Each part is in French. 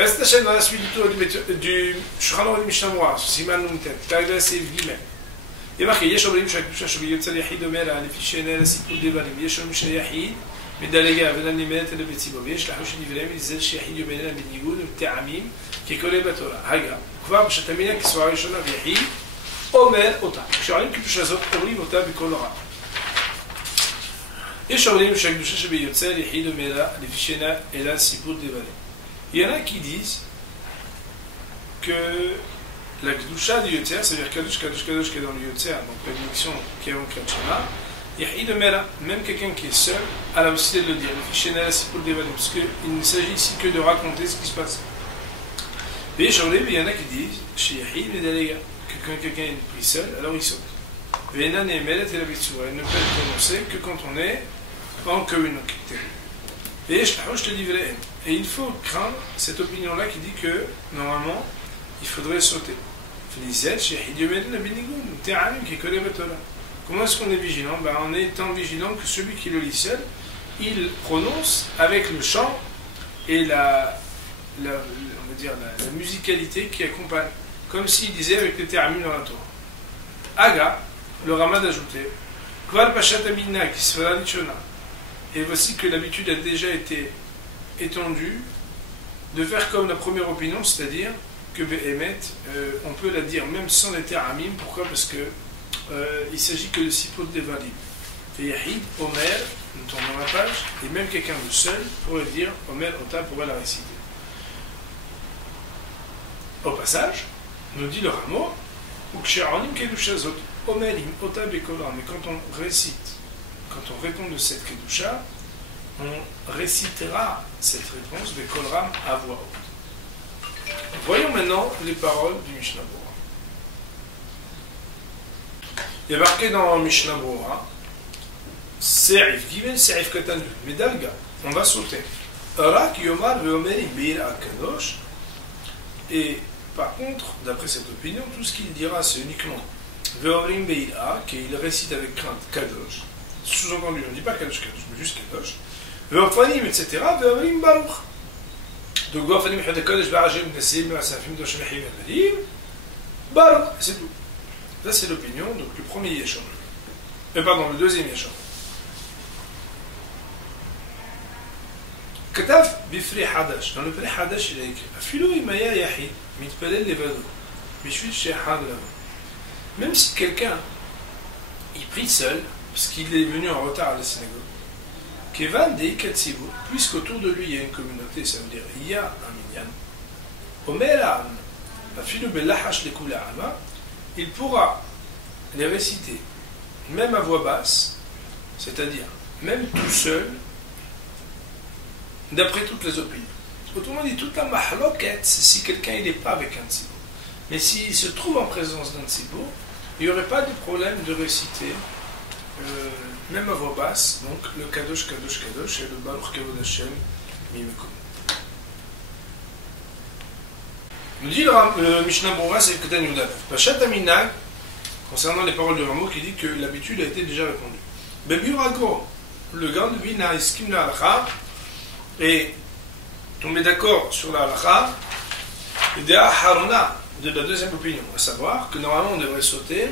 Reste Hachem dans la suite du Shulchan Aruch Mishnah Berurah, Siman Nuntet, Targla Seif Gimel. Il y a marqué Yesh Omrim Shakdusha Shobiyotzel Yachid Omer Lefi She'enel Sipul Devarim, Yesh Omrim Sheyachid, מדלגה ולנמלת אלה בציבור, ויש לחוש דבריהם לזה שיחיד יומננה בניגוד וטעמים כקורא בתורה. הגה, כבר בשתמינה כסועה ראשונה ויחיד אומר אותה. כשעולים קדושה זאת אומרים אותה בכל רע. יש אומרים שהקדושה שביוצר יחיד אומר לפי שאינה אלא סיפור דברים. Il y en a qui disent que la Kedusha du Yotzer, c'est-à-dire Kadosh, Kadosh, Kadosh qui est dans le Yotzer, donc la bénédiction qui est en Kriyat Yahid Mera, même quelqu'un qui est seul, a la possibilité de le dire. Parce qu'il ne s'agit ici que de raconter ce qui se passe. Et il y en a qui disent, chez Yahid, que quand quelqu'un est pris seul, alors il saute. Et il ne peut le prononcer que quand on est en communauté. Et il faut craindre cette opinion-là qui dit que, normalement, il faudrait sauter. Comment est-ce qu'on est vigilant? En étant vigilant que celui qui le lit seul, il prononce avec le chant et la musicalité qui accompagne. Comme s'il disait avec les termes dans la Torah. Aga, le Ramad ajouté, Kval Pashat Amina, qui se fera l'Ichona. Et voici que l'habitude a déjà été étendue de faire comme la première opinion, c'est-à-dire que Behemet, on peut la dire même sans les termes. Pourquoi? Parce que il s'agit que de Sipot Devarim. Et Yahid, Omer, nous tournons la page, et même quelqu'un de seul pourrait dire Omer, Ota pourrait la réciter. Au passage, nous dit le Rameau, Ukshe'anim Kedushazot, Omerim, Ota Bekolam. Mais quand on récite, quand on répond de cette Kedusha, on récitera cette réponse Bekolam à voix haute. Voyons maintenant les paroles du Mishnah Berurah. Il y a marqué dans Mishnah Berurah, Se'if Gimel, Se'if Katan, Medalga, on va sauter. Rak Yomar Ve'omerim Be'ira Kadosh. Et par contre, d'après cette opinion, tout ce qu'il dira, c'est uniquement Ve'omerim Be'ira, qu'il récite avec crainte Kadosh. Sous-entendu, on ne dit pas Kadosh Kadosh, mais juste Kadosh. Ve'ofanim, etc. Ve'omerim Baruch. Donc Ve'ofanim Hadakodesh Ba'ajim Nassim Ba'asafim Doshmehim Emerim Baruch. C'est tout. Ça, c'est l'opinion, donc le premier Yeshon. Le deuxième Yeshon. Kataf Bifri Hadash. Dans le Bifri Hadash, il a écrit Afilo Imaya Yahid, Mitpalel Levado, Bishvil Shehad Lavo. Même si quelqu'un, il prie seul, parce qu'il est venu en retard à la synagogue, Kevan Dei Katsibo, puisqu'autour de lui il y a une communauté, ça veut dire il y a un minyan, Omer Afilo Belahash Lekula Alma, il pourra les réciter, même à voix basse, c'est-à-dire même tout seul, d'après toutes les opinions. Autrement dit, toute la mahloket, c'est si quelqu'un n'est pas avec un tzibur. Mais s'il se trouve en présence d'un tzibur, il n'y aurait pas de problème de réciter, même à voix basse, donc le Kadosh, Kadosh, Kadosh et le Baruch Kavod Hashem, Mimekom. Nous dit le Mishnah Berurah, c'est le Ketan Yudav. Pashat Aminag, concernant les paroles de Rameau, qui dit que l'habitude a été déjà répondue. Bebiurago, le gars de Bina, Iskim la halakha, et tomber d'accord sur la halakha, et Harona, de la deuxième opinion, à savoir que normalement on devrait sauter,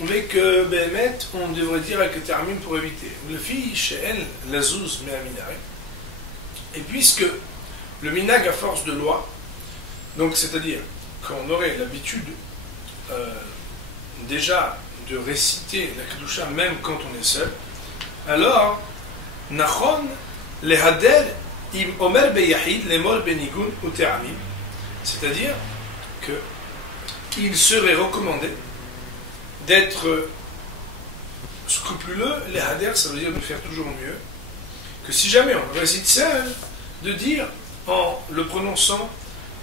mais que Behemet, on devrait dire avec le termine pour éviter. Le fille, chez elle, la zouz, mais à minag. Et puisque le minag à force de loi, donc, c'est-à-dire qu'on aurait l'habitude déjà de réciter la Kedusha même quand on est seul, alors, Nachon lehader im omer beyahid lemol benigun ou te'amim, c'est-à-dire qu'il serait recommandé d'être scrupuleux, lehader, ça veut dire de faire toujours mieux, que si jamais on récite seul, de dire en le prononçant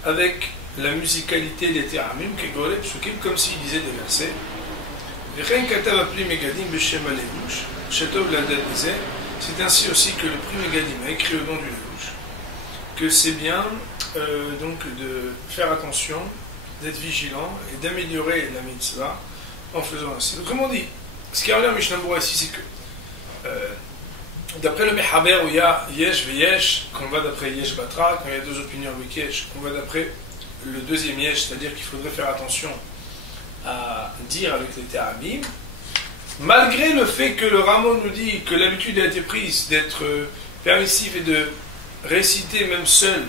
avec la musicalité des Teramim, comme s'il disait des versets. C'est ainsi aussi que le prix Megadim a écrit au nom du Lelouch que c'est bien donc de faire attention, d'être vigilant et d'améliorer la mitzvah en faisant ainsi. Autrement dit, ce qui a l'air Mishnah Berurah ici, c'est que D'après le Mechaber, où il y a Yesh Veyesh, qu'on va d'après Yesh Batra, quand il y a deux opinions avec Yesh, qu'on va d'après le deuxième Yesh, c'est-à-dire qu'il faudrait faire attention à dire avec les Théramim, malgré le fait que le Ramon nous dit que l'habitude a été prise d'être permissif et de réciter même seul,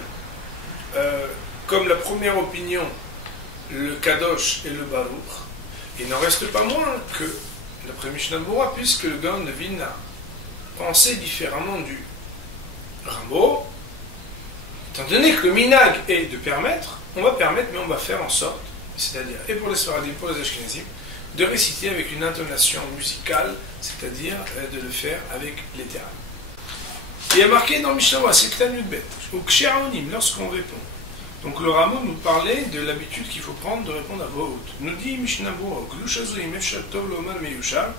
comme la première opinion, le Kadosh et le Baruch, il n'en reste pas moins que, d'après Mishnah Berurah, puisque le Gaon de Vilna a pensé différemment du Ramo, étant donné que le minag est de permettre, on va permettre, mais on va faire en sorte, c'est-à-dire, et pour les Sfaradim, pour les Ashkenazim, de réciter avec une intonation musicale, c'est-à-dire de le faire avec les terrains. Il y a marqué dans Mishnah Berurah, c'est Ktan Yudbet, ou Kshéaonim, lorsqu'on répond. Donc le Ramo nous parlait de l'habitude qu'il faut prendre de répondre à voix haute. Nous dit Mishnah Berurah, Glushazoim Efshar Tov Lomar Meyushar,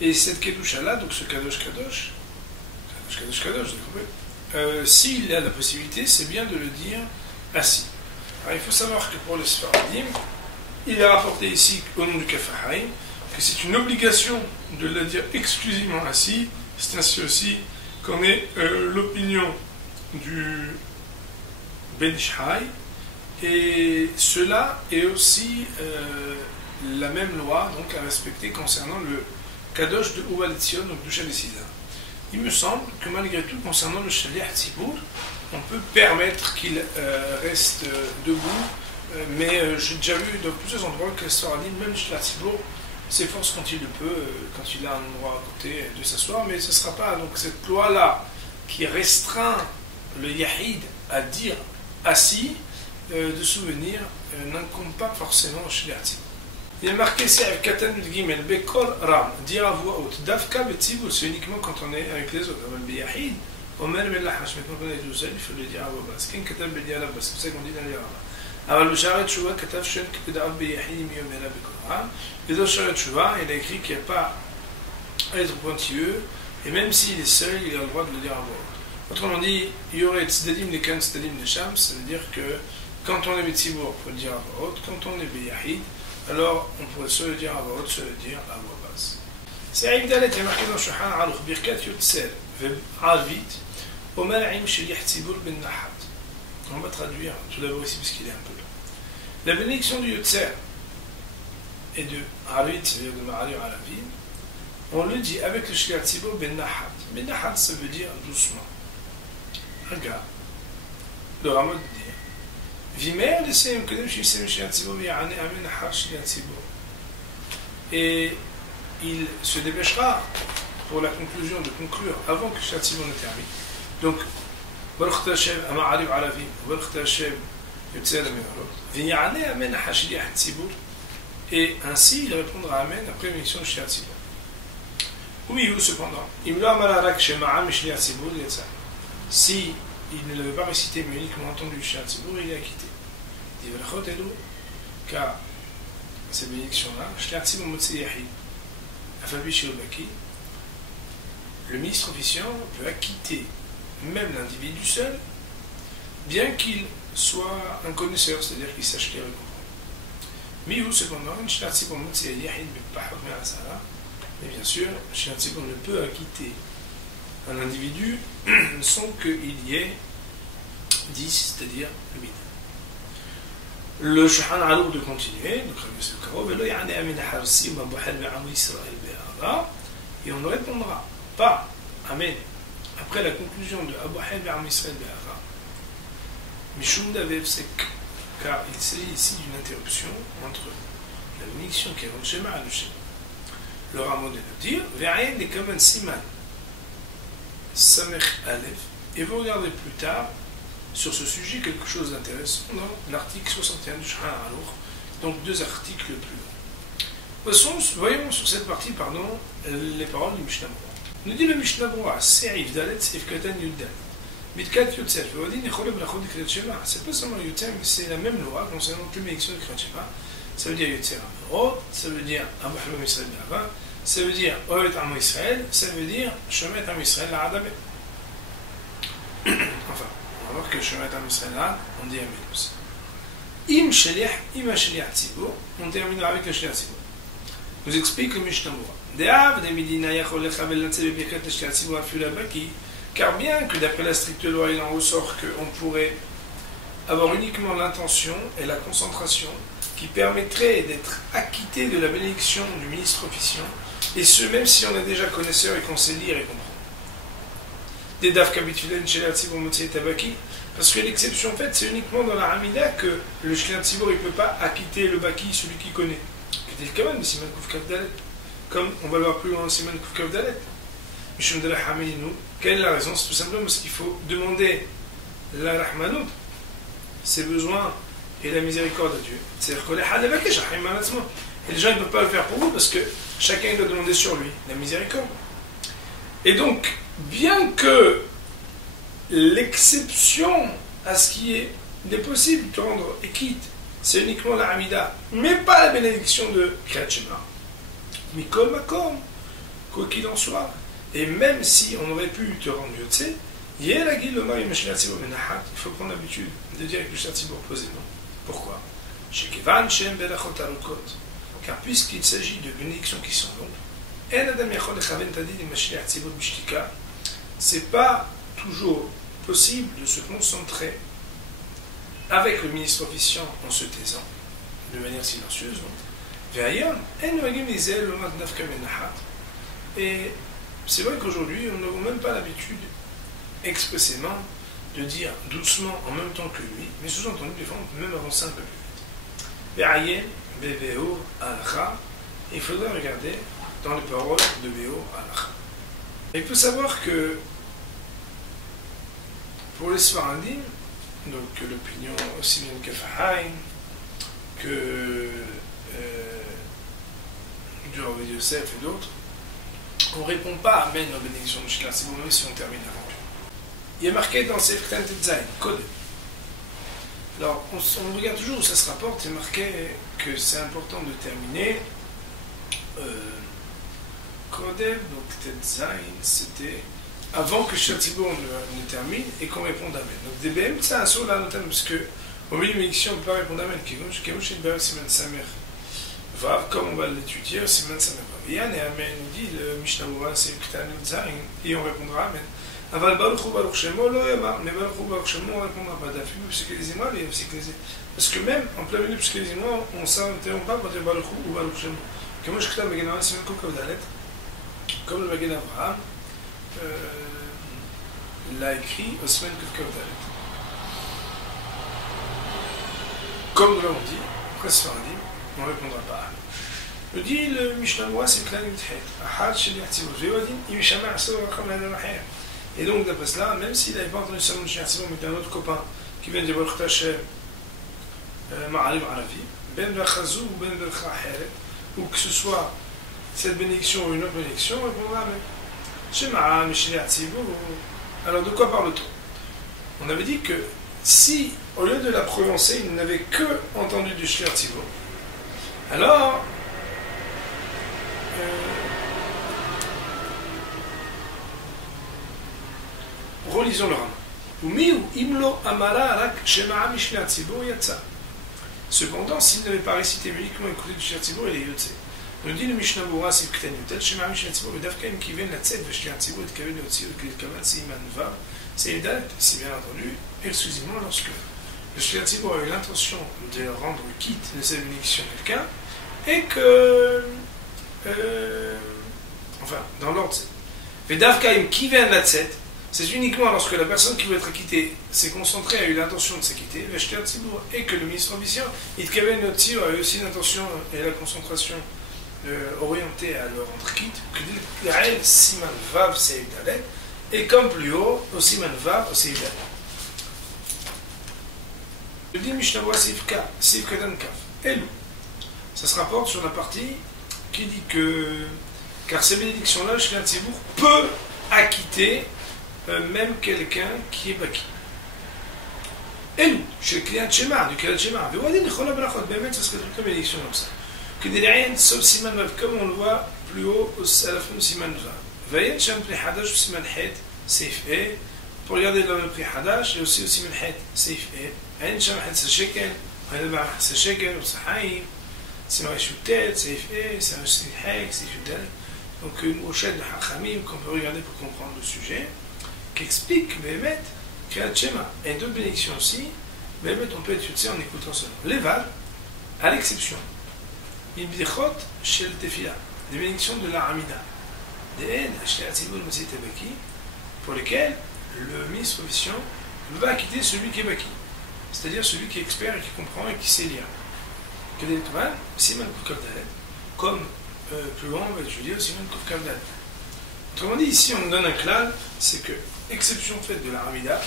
et cette Kedusha-là, donc ce Kadosh Kadosh, Kadosh Kadosh, vous comprenez, s'il a la possibilité, c'est bien de le dire assis. Alors il faut savoir que pour les Sfaradim, il est rapporté ici, au nom du Kafahaim, que c'est une obligation de le dire exclusivement assis. C'est ainsi aussi qu'en est l'opinion du Ben Ishai, et cela est aussi la même loi donc à respecter concernant le Kadosh de Ubal Tzion, donc du Shaliach Tzibur. Il me semble que malgré tout, concernant le Shaliach Tzibur, on peut permettre qu'il reste debout, mais j'ai déjà vu dans plusieurs endroits que le Sfaradim, même le Shaliach Tzibur, s'efforce quand il le peut, quand il a un endroit à côté, de s'asseoir, mais ce ne sera pas donc cette loi-là qui restreint le Yahid à dire assis, de souvenir, n'incombe pas forcément au Shaliach Tzibur. Il est marqué Se'ev Katan Gimel Bekol Ram, dire à voix haute. Davka Betzibur, c'est uniquement quand on est avec les autres. Amal Beyahid, Omer Melahash, mais quand on est tout seul, il faut le dire à voix basse. Ken Katab Bedialab, c'est comme ça qu'on dit dans les rabbins. Aval B'Sharet Shuvah, Katav Shen Kedav Beyahid, Miyomela Bekol Ram. Et dans Sharet Shuvah, il a écrit qu'il n'y a pas à être pointilleux, et même s'il est seul, il a le droit de le dire à voix haute. Autrement dit, il y aurait Tzdadim Lekan, Tzdadim Lesham, ça veut dire que quand on est Betzibur, il faut le dire à voix haute, quand on est Beyahid, alors on pourrait se le dire à voix haute, se le dire à voix basse. C'est Aïd Dalet, il y a marqué dans Shulchan Aruch, Birkat Yotzer, Arvit, Omer'im Sheliach Tzibur Ben Nahat. On va traduire tout d'abord ici parce qu'il est un peu long. La bénédiction du Yotzer et de Arvit, c'est-à-dire de Ma'alir à la ville, on le dit avec le Sheliach Tzibur Ben Nahat. Ben Nahat, ça veut dire doucement. Regarde, le Ramad dit. Et il se dépêchera pour la conclusion de conclure avant que le Shaliach Tzibur ne termine. Donc, Baruch Tashem Ama'arib Alavim, Baruch Tashem Yotzer Amen Amen Hashliach Tzibur, et ainsi il répondra Amen après l'émission du Shaliach Tzibur. Oui, cependant, si il ne l'avait pas récité mais uniquement entendu le Shaliach Tzibur, il est acquitté. Car ces bénédictions-là, le ministre officiant peut acquitter même l'individu seul, bien qu'il soit un connaisseur, c'est-à-dire qu'il sache lire et comprendre. Mais vous, cependant, mais bien sûr, Shaliach Tzibur ne peut acquitter un individu sans qu'il y ait 10, c'est-à-dire le minimum. Le Shulchan Aruch de continuer, donc et on ne répondra pas Amen après la conclusion de Abu Hal Be'am Israël Be'ara, Mishum Davev Sek, car il s'agit ici d'une interruption entre la bénédiction qui est dans le Shema et le Shema. Le Ramon de le dire, Ve'ayen les Kaman Siman Samech Aleph, et vous regardez plus tard sur ce sujet quelque chose d'intéressant dans l'article 61 du Shulchan Aruch, donc deux articles plus longs. Voyons sur cette partie, les paroles du Mishnah Berurah. Nous dit le Mishnah Berurah, Se'if Dalet, Se'if Katan Yuddalet. Mitkat Yotzer, Fevodin, Echolem, Lachod, Kriyat Shema. C'est pas seulement Yotzer, mais c'est la même loi concernant toute bénédiction de Kriyat Shema. Ça veut dire Yotzer Amerot, ça veut dire Abu Halom Israël Be'ava, ça veut dire Ohet Amo Israël, ça veut dire Shomet Amo Israël La'adabet. Enfin. Alors que Shomet Am Israël, on dit Amen aussi. Im Shaliach Tzibur, on terminera avec le Shaliach Tzibur. Nous explique le Mishnah Moura. Car bien que d'après la stricte loi, il en ressort qu'on pourrait avoir uniquement l'intention et la concentration qui permettraient d'être acquitté de la bénédiction du ministre officiant, et ce même si on est déjà connaisseur et qu'on sait lire et comprendre. Des daf kabitfilen chez la tzibur motzi tabaki, parce que l'exception faite, c'est uniquement dans la Hamida que le shliach tzibur il ne peut pas acquitter le baki, celui qui connaît. C'est le kaman, Siman Kuf Kaf Dalet. Comme on va le voir plus loin, Siman Kuf Kaf Dalet. Mishum de la Hamidinu. Quelle est la raison? C'est tout simplement parce qu'il faut demander la Rahmanout, ses besoins et la miséricorde de Dieu. C'est-à-dire que et les gens ne peuvent pas le faire pour vous parce que chacun doit demander sur lui la miséricorde. Et donc, bien que l'exception à ce qui est possible de rendre équite, c'est uniquement la Hamida, mais pas la bénédiction de Kriyat Shema. Mikol Makom, quoi qu'il en soit. Et même si on aurait pu te rendre Yotse, il faut prendre l'habitude de dire avec le Shliach Tzibur posément. Pourquoi? Car puisqu'il s'agit de bénédictions qui sont longues, c'est pas toujours possible de se concentrer avec le ministre officiant en se taisant, de manière silencieuse. Et c'est vrai qu'aujourd'hui, on n'a même pas l'habitude expressément de dire doucement en même temps que lui, mais sous-entendu, des fois, on peut même avancer un peu plus vite. Il faudrait regarder dans les paroles de Béo Alakha. Il faut savoir que pour les Sfaradim, donc l'opinion aussi bien de Kafahaim que du Rav Yosef et d'autres, on ne répond pas Amen aux bénédictions de Shliach Tzibur, même si on termine avant. Il est marqué dans Sefer Katan Tetzayin, Code. Alors, on regarde toujours où ça se rapporte, c'est marqué que c'est important de terminer. Kodem, donc Tetzayin, c'était avant que Shliach Tzibur ne termine et qu'on réponde Amen. Donc, DBM, c'est un saut là, notamment, parce qu'au milieu de l'élection, on ne peut pas répondre Amen. Comme on va l'étudier, Siman Samer Vav. Yann et Amen, nous dit le Mishnah Moura, c'est Katan Tetzayin, et on répondra Amen. Aval Baruch Hu Baruch Shemo lo yamar, mais Baruch Hu Baruch Shemo on répondra pas d'affiche, psychélisez-moi, mais psychélisez. Parce que même en plein milieu de psychélisez-moi, on ne s'interrompt pas pour dire Baruch Hu ou Baruch Shemo. Comme je k'tav Megan Avraham Siman Kuf Kaf Dalet, comme le Magen Avraham l'a écrit au Siman Kuf Kaf Dalet. Comme nous l'avons dit, après ce fardi, on ne répondra pas. Nous dit le Mishnah Moura, c'est Klan Yudhet, Ahad Shliach Tzibur, Ve'odim, Yimishama Asor Rakam L'Adam Acher. Et donc, d'après cela, même s'il n'avait pas entendu seulement le Shliach Tzibur, mais un autre copain qui vient de Baruch Hashem, Ma'ariv Aravi, Ben Bachazou ou Ben Bachaheret, ou que ce soit cette bénédiction ou une autre bénédiction, on répondra Amen. Shema, Shliach Tzibur. Alors, de quoi parle-t-on? On avait dit que si, au lieu de la prononcer, il n'avait que entendu du Shliach Tzibur, alors, relisons le Rama. Cependant, s'il n'avait pas récité uniquement écouté du Shliach Tzibur, il est Yotze. Nous dit le Mishnah Moura, c'est K'tan Yotet, Shema Shliach Tzibur, et Davka qui vient la Tzed, Shliach Tzibur, et Kaven Yotze, et Kavan, c'est Iman Vav, c'est Edat, c'est bien entendu, exclusivement lorsque le Shliach Tzibur a eu l'intention de rendre quitte de sa bénédiction à quelqu'un, et que, enfin, dans l'ordre, c'est Davka qui vient la Tzed, c'est uniquement lorsque la personne qui veut être acquittée s'est concentrée, a eu l'intention de s'acquitter, et que le ministre officiel, Itkaven Yotzio, a eu aussi l'intention et la concentration orientée à le rendre quitte, que l'Ael Siman Vav c'est Dalet, et comme plus haut, au Siman Vav c'est Dalet. Le dit Mishnah Moura Sif Katan Kaf. Elou. Ça se rapporte sur la partie qui dit que, car ces bénédictions-là, le Shliach Tzibur peut acquitter même quelqu'un qui est baki. Et nous, chez le Kriyat Shema, du Kriyat Shema, ça serait toute la bénédiction comme ça. Que des rien, sauf Siman Vav, comme on le voit plus haut, à la fin de Siman Vav. Vayen Sham Pri Hadash, Siman Het, Seif E. Pour regarder dans le Pri Hadash, et aussi au Siman Het, Seif E. Vayen Sham Het Sasheken, Vayen Sham Het Sasheken, ou Sahaim. c'est Maréchoutet, c'est F.E., c'est Hek, c'est Fidel. Donc une brochette de Hachamim qu'on peut regarder pour comprendre le sujet, qui explique Béhémet, Kriyat Shema. Et d'autres bénédictions aussi, Béhémet, on peut étudier en écoutant seulement. Levad, à l'exception, Ibdichot Shel Tefila, des bénédictions de la Hamida, des Ed, Shel Atzibul Mosei Tabaki, pour lesquelles le ministre officiant va acquitter celui qui est Baki, c'est-à-dire celui qui est expert et qui comprend et qui sait lire. Kedel Siman Kufkavdalet, comme plus loin, on va étudier aussi Siman Kufkavdalet. Autrement dit, ici on donne un clal, c'est que, exception faite de la Hamida,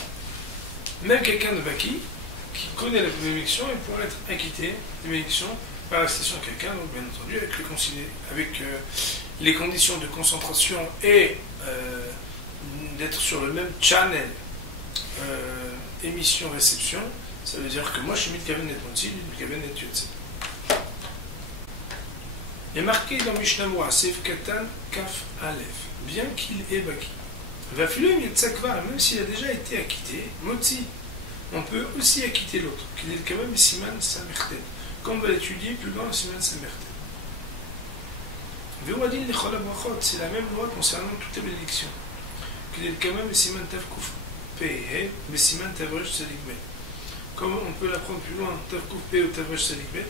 même quelqu'un de Baki, qui connaît la bénédiction, il pourra être acquitté des bénédictions par la station de quelqu'un, donc bien entendu, avec les conditions de concentration et d'être sur le même channel émission-réception. Ça veut dire que moi je suis Mitkaven et Tonsi, lui Mitkaven et Yotze. Il est marqué dans Mishnah Moura, Seif Katan Kaf Aleph, bien qu'il est Baki. Vafilum Yetzakvar, même s'il a déjà été acquitté, Motzi, on peut aussi acquitter l'autre, qu'il est quand même Siman Samertet, comme on va l'étudier plus loin, Siman Samertet. Vewadin Lechol Abrachot, c'est la même loi concernant toutes les bénédictions, qu'il est quand même Siman Tavkuf Pehe, mais Siman Tavresh Salikbet. Comme on peut l'apprendre plus loin, Tavkuf Pehe ou Tavresh Salikbet,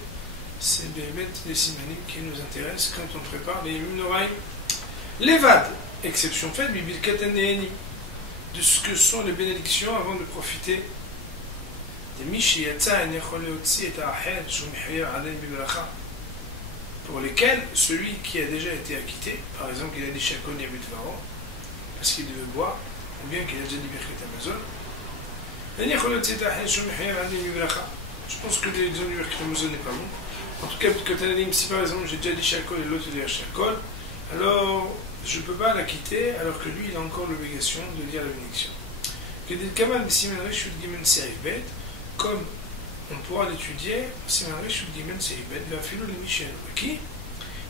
c'est Béhémet les simanim qui nous intéressent quand on prépare les Yemim Noraim. Levad, exception faite, Bibil Katan Neheni, de ce que sont les bénédictions avant de profiter pour lesquels celui qui a déjà été acquitté, par exemple qu'il a dit Shakon Yabutvaro, parce qu'il devait boire, ou bien qu'il a déjà dit Birkat Amazon, je pense que l'exemple du Birkat Amazon n'est pas bon. En tout cas, si par exemple j'ai déjà dit Shakon et l'autre dit Shakon, alors je ne peux pas l'acquitter alors que lui il a encore l'obligation de dire la bénédiction. Comme on pourra l'étudier,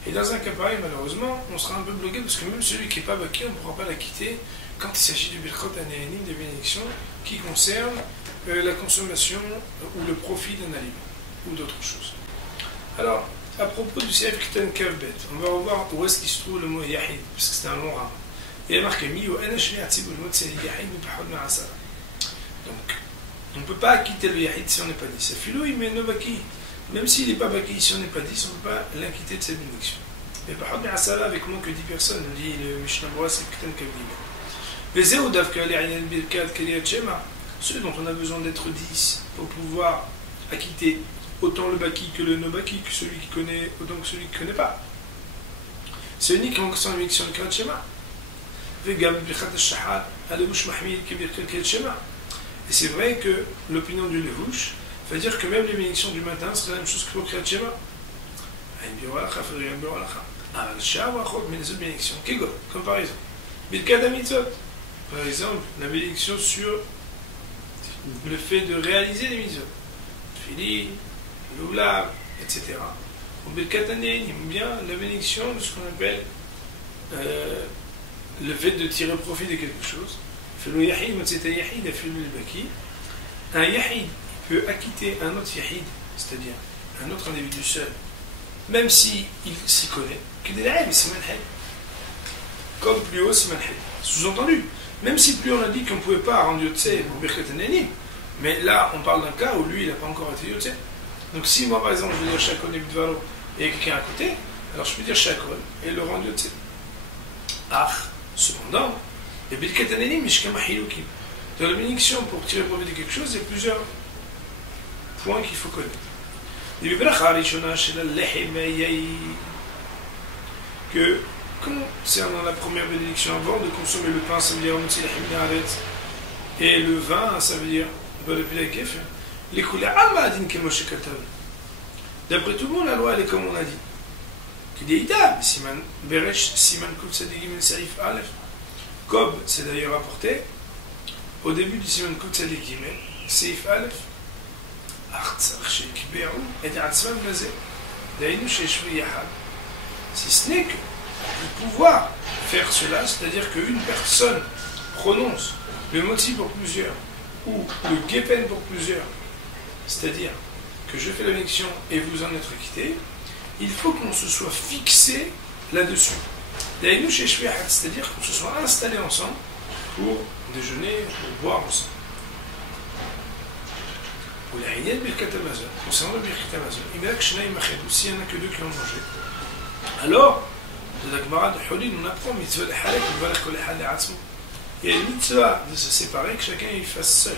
et dans un cas pareil, malheureusement, on sera un peu bloqué parce que même celui qui n'est pas baki, on ne pourra pas l'acquitter quand il s'agit du Birchot Anéanim, des bénédictions qui concernent la consommation ou le profit d'un aliment ou d'autres choses. Alors, à propos du Seif Ktan Kavbet, on va revoir où est-ce qu'il se trouve le mot Yahid, parce que c'est un long rame. Il est marqué Mi ou Anash Yahid, donc, on ne peut pas acquitter le Yahid si on n'est pas dit. C'est Philo, il met no baki. Même s'il n'est pas baki, si on n'est pas dit, on ne peut pas l'acquitter de cette bénédiction. Mais par contre, Asala, avec moins que 10 personnes, dit le Mishnah Bora, c'est Ktan Kavbet. Les Eodav Kali'ayan Birkat Kaliyat Shema, ceux dont on a besoin d'être 10 pour pouvoir acquitter autant le baki que le no-baki, que celui qui connaît, autant que celui qui ne connaît pas. C'est uniquement concernant la bénédiction de Kriyat Shema. Vegam Birkat Shahad, Alevush Mahmid, Kibirkat Kriyat Shema. Et c'est vrai que l'opinion du Levush veut dire que même les bénédictions du matin seraient la même chose que pour Kriyat Shema. Mais les autres bénédictions, comme par exemple, Birkat Mitzvot, par exemple, la bénédiction sur le fait de réaliser les mitzvot, Fili, Lula, etc. Ou Birkat Anéanim, ou bien la bénédiction de ce qu'on appelle le fait de tirer profit de quelque chose. Un yahid peut acquitter un autre yahid, c'est-à-dire un autre individu seul, même s'il s'y connaît, comme plus haut, sous-entendu, même si plus on a dit qu'on ne pouvait pas rendre Yotze pour Birkat Anéanim, mais là on parle d'un cas où lui il n'a pas encore été Yotze. Donc si moi par exemple je veux dire Shakon et Bidvalo et quelqu'un à côté, alors je peux dire Shakon et le rendre Yotze. Cependant, les Birkat Anéanim, dans la bénédiction, pour tirer profit de quelque chose, il y a plusieurs points qu'il faut connaître. Que, concernant la première bénédiction, avant de consommer le pain, ça veut dire et le vin, ça veut dire les couleurs d'après tout le monde, la loi, elle est comme on a dit. Comme c'est d'ailleurs rapporté au début du Siman Kut Tzadik Gimel, Seif Aleph, si ce n'est que de pouvoir faire cela, c'est-à-dire qu'une personne prononce le moti pour plusieurs ou le gepen pour plusieurs, c'est-à-dire que je fais la bénédiction et vous en êtes acquitté, il faut qu'on se soit fixé là-dessus. C'est-à-dire qu'on se soit installé ensemble pour déjeuner, pour boire ensemble. Ou la Eid Birkat Hamazon, concernant le Birkat Hamazon, il y en a que deux qui ont mangé. Alors, de la Gemara de Hulin, on apprend mitzvah de halak, on va la kol echad le'atzmo. Il y a une mitzvah de se séparer, que chacun il fasse seul.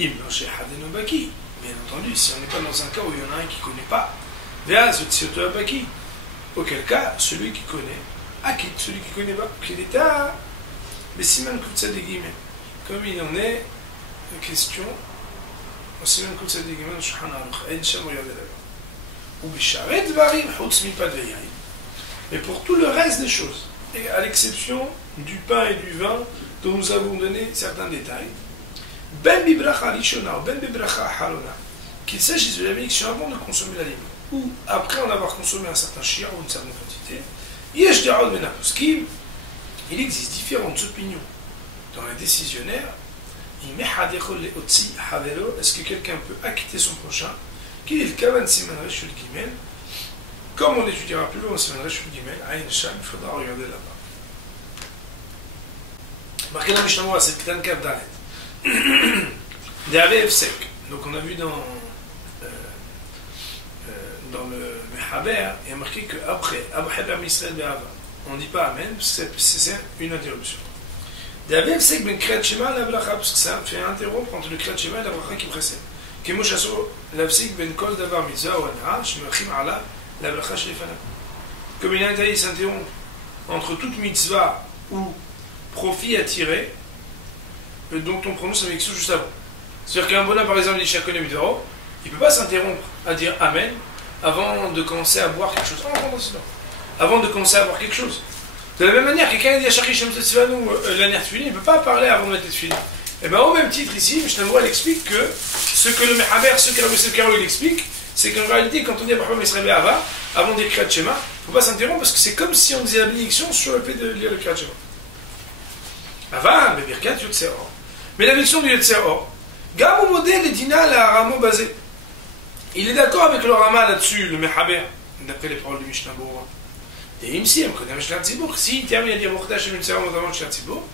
Im lo she'echad eno baki. Bien entendu, si on n'est pas dans un cas où il y en a un qui ne connaît pas, ve'az v'tzioto abaki. Auquel cas, celui qui connaît, acquitte, celui qui ne connaît pas, qu'il est à Bessiman Koutsa de Guillemets. Comme il en est question, Bessiman Koutsa de Guillemets, Shulchan Aruch, Ein Shem regardez là-bas. Ou Bisharet Dvarim, Chutz Mipad Ve'yayin. Mais pour tout le reste des choses, et à l'exception du pain et du vin, dont nous avons donné certains détails, Ben Bibracha Rishona, Ben Bibracha Harona, qu'il s'agisse de la bénédiction avant de consommer l'aliment, ou après en avoir consommé un certain shir ou une certaine quantité, Yesh Darod Ben Aposkim, il existe différentes opinions dans les décisionnaires. Est-ce que quelqu'un peut acquitter son prochain? Qu'il est le Kavan Siman Reshul Gimel, comme on étudiera plus loin Siman Reshul Gimel, Aïn Sham, il faudra regarder là-bas. Marqué dans Mishnah, c'est Ktan Kav Dalet. D'Avev Sek. Donc on a vu dans le Mehaber, il y a marqué qu'après, Abu Haber Misraël Be'ava, on ne dit pas Amen, parce que c'est une interruption. D'Avev Sek ben Kriyat Shema la Bracha, parce que ça fait interrompre entre le Kriyat Shema et la Bracha qui précède. Kemo Shaso l'Avsik ben Kol Davar Mitzvah ou Anra, Shemachim Ala la Bracha Shlefana. Comme il a interdit s'interrompre entre toute mitzvah ou profit à tirer, dont on prononce la bénédiction juste avant. C'est-à-dire qu'un bonhomme, par exemple, dit Shakone Midvaro, il ne peut pas s'interrompre à dire Amen avant de commencer à boire quelque chose. Avant de commencer à boire quelque chose. De la même manière, quelqu'un dit à Shakhi Shem Tetzivanu l'année Tfilin, il ne peut pas parler avant de mettre Tfilin. Et bien au même titre ici, Mishnah elle explique que ce que le Mehaber, ce que la Wessel Karo il explique, c'est qu'en réalité, quand on dit Abraham Israël Ava, avant de dire Kriyat Shema, il ne faut pas s'interrompre parce que c'est comme si on disait la bénédiction sur le fait de lire le Kriyat Shema. Ava, mais Birkat Yotzeror. Mais la bénédiction du Yotzeror, Gamou Modé les Dina la Ramo basé. Il est d'accord avec le Rama là-dessus, le Mehaber, d'après les paroles du Mishnah Bora. Et Imsi, on connaît Mishnah Tzibour. S'il termine à dire Mokhta Shem Yotzeror, notamment Mishnah Tzibour,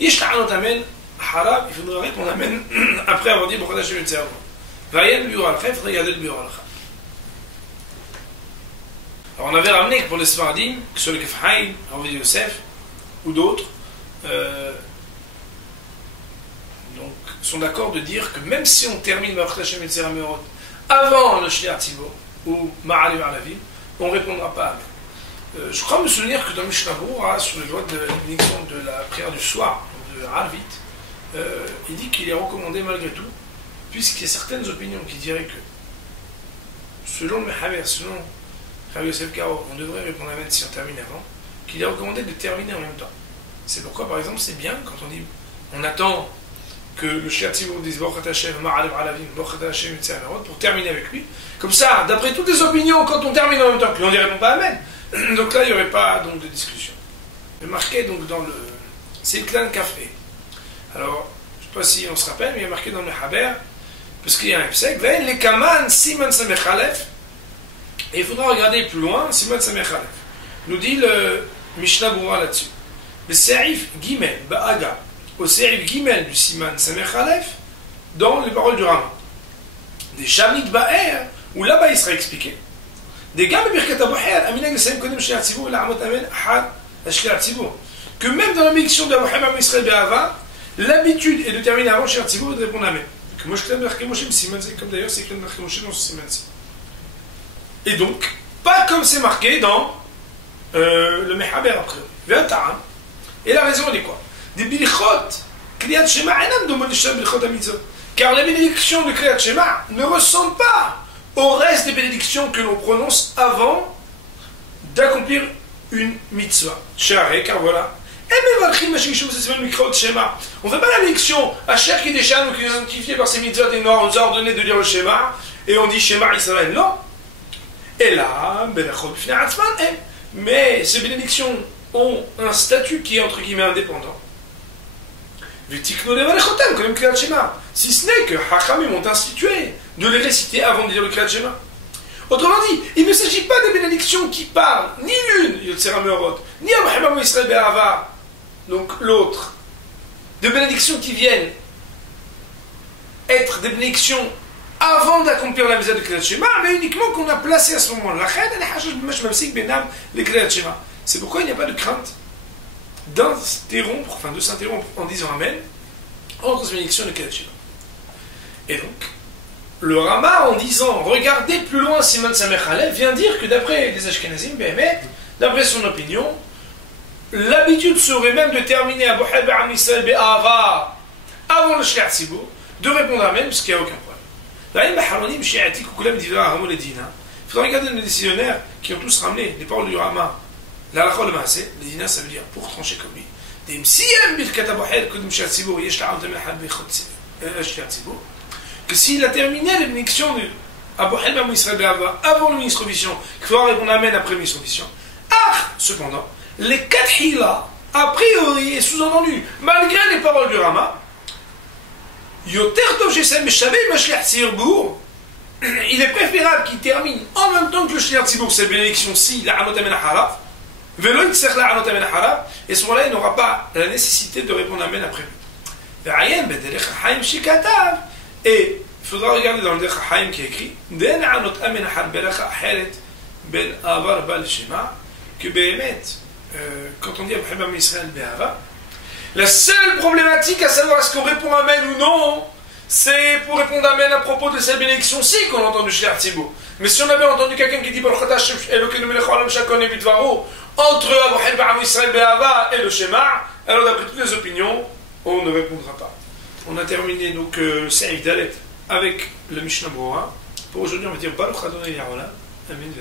Yishka'anot Amen, Harab, il faudrait qu'on amène après avoir dit Mokhta Shem Yotzeror. Vayen le bureau al-Kha, il faudrait garder le bureau al-Kha. Alors on avait ramené que pour les Sfardim, que ce soit le Kefhaïm, Rav Yosef, ou d'autres, donc, sont d'accord de dire que même si on termine Baruch Hashem et Tzeramerot avant le Shliach Tzibor ou Ma'alev Alavim, on ne répondra pas Amen. Je crois me souvenir que dans Mishnah Bora, sur le droit de la bénédiction de la prière du soir, de Arvit, il dit qu'il est recommandé malgré tout, puisqu'il y a certaines opinions qui diraient que, selon le Mehaber, selon Rav Yosef Karo, on devrait répondre Amen si on termine avant, qu'il est recommandé de terminer en même temps. C'est pourquoi, par exemple, c'est bien quand on dit, on attend que le Shliach Tzibur dise Baruch Hashem, Ma'alev Alavim, Baruch Hashem, Tzeramerot, pour terminer avec lui. Comme ça, d'après toutes les opinions, quand on termine en même temps, puis on n'y répond pas Amen. Donc là, il n'y aurait pas donc, de discussion. Mais marqué donc dans le. C'est le clan Café. Alors, je ne sais pas si on se rappelle, mais il y a marqué dans le Haber, parce qu'il y a un Psek, les Kaman, Siman Samechalef, et il faudra regarder plus loin, Siman Samechalef. Nous dit le Mishnah Bura là-dessus. Le Serif Gimel, Ba'aga, au Serif Gimel du Siman Samechalef, dans les paroles du Rama. Des Shamit Ba'er, où là-bas il sera expliqué. Des Gam Birkat Abouher, Aminag Saïm Kodim Shliach Tzibur, la Amot Amen, Ahad, Shliach Tzibur. Que même dans la bénédiction de Abraham Israël Be'ava, l'habitude est de terminer avant Shliach Tzibur et de répondre Amen. Que moi je clame Berké Moshe, Siman, comme d'ailleurs c'est clame Berké Moshe dans ce Siman. Et donc, pas comme c'est marqué dans le Mehaber après. Ve'ata'am. Et la raison elle est quoi? Des bilichot, Kriyat Shema, enam domon isham bilichot amitzot. Car les bénédictions de Kriyat Shema ne ressemblent pas au reste des bénédictions que l'on prononce avant d'accomplir une mitzvah. Share, car voilà. On ne fait pas la bénédiction à Cher qui déchane ou qui est identifié par ses mitzvot et nous a ordonné de lire le Shema et on dit Shema Israël. Non. Et là, mais ces bénédictions ont un statut qui est entre guillemets indépendant. Si ce n'est que Hachamim ont institué de les réciter avant de dire le Kriyat Shema. Autrement dit, il ne s'agit pas des bénédictions qui parlent, ni l'une, Yotzera Meorot, ni Abraham Israël Be'ava, donc l'autre, de bénédictions qui viennent être des bénédictions avant d'accomplir la visa de Kriyat Shema, mais uniquement qu'on a placé à ce moment-là. C'est pourquoi il n'y a pas de crainte d'interrompre, de s'interrompre en disant Amen entre ces bénédictions de Kriyat Shema. Et donc, le Rama, en disant regardez plus loin Siman Samech Aleph, vient dire que d'après les Ashkenazim, d'après son opinion, l'habitude serait même de terminer Abu Halb Am Israël Be'ava avant le Shliach Tzibur, de répondre Amen, parce qu'il n'y a aucun problème. Il faudra regarder les décisionnaires qui ont tous ramené les paroles du Rama. La halakha le maaseh, les dina, ça veut dire pour trancher comme lui. Que s'il a terminé les bénédictions de Abu Halb Am Israël Be'ava avant le ministre Vision, qu'il faudra répondre Amen après le ministre Vision. Cependant, les quatre hila, a priori et sous-entendu, malgré les paroles du Rama, il est préférable qu'il termine en même temps que le Shliach Tzibur cette bénédiction-ci, la Anot Amen Harav, et à ce moment-là, il n'aura pas la nécessité de répondre Amen après lui. Et il faudra regarder dans le Derech HaChaim qui est écrit que quand on dit Abu Halb Am Israël Be'ava, la seule problématique à savoir est-ce qu'on répond Amen ou non, c'est pour répondre Amen à propos de cette bénédiction-ci qu'on entend du Shliach Tzibur. Mais si on avait entendu quelqu'un qui dit entre Abu Halb Am Israël Be'ava et le Shema, alors d'après toutes les opinions, on ne répondra pas. On a terminé donc le Seif Dalet avec le Mishnah Berurah. Pour aujourd'hui, on va dire Baruch Adonai Yarolam. Amen.